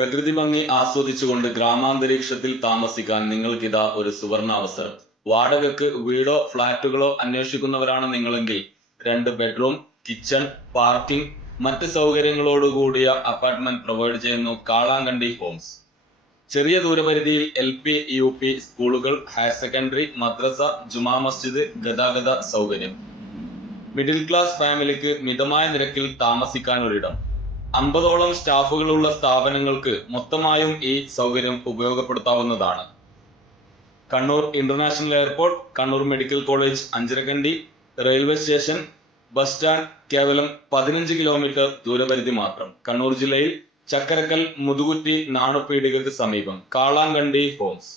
പ്രകൃതി ഭംഗി ആസ്വദിച്ചുകൊണ്ട് ഗ്രാമാന്തരീക്ഷത്തിൽ താമസിക്കാൻ നിങ്ങൾക്കിതാ ഒരു സുവർണ അവസരം വാടകയ്ക്ക് വീടോ ഫ്ളാറ്റുകളോ അന്വേഷിക്കുന്നവരാണ് നിങ്ങളെങ്കിൽ രണ്ട് ബെഡ്റൂം കിച്ചൺ പാർക്കിംഗ് മറ്റ് സൗകര്യങ്ങളോടുകൂടിയ അപ്പാർട്ട്മെന്റ് പ്രൊവൈഡ് ചെയ്യുന്നു കാളാങ്കണ്ടി ഹോംസ്. ചെറിയ ദൂരപരിധിയിൽ എൽ പി യു പി സ്കൂളുകൾ ഹയർ സെക്കൻഡറി മദ്രസ ജുമാ മസ്ജിദ് ഗതാഗത സൗകര്യം. മിഡിൽ ക്ലാസ് ഫാമിലിക്ക് മിതമായ നിരക്കിൽ താമസിക്കാൻ ഒരിടം അമ്പതോളം സ്റ്റാഫുകളുള്ള സ്ഥാപനങ്ങൾക്ക് മൊത്തമായും ഈ സൗകര്യം ഉപയോഗപ്പെടുത്താവുന്നതാണ്. Kannur international airport Kannur medical college Anjarakandy railway station bus stand കേവലം പതിനഞ്ച് കിലോമീറ്റർ ദൂരപരിധി മാത്രം. കണ്ണൂർ ജില്ലയിൽ ചക്കരക്കൽ മുതുകുറ്റി നാണുപീടികൾക്ക് സമീപം കാളാങ്കണ്ടി ഹോംസ്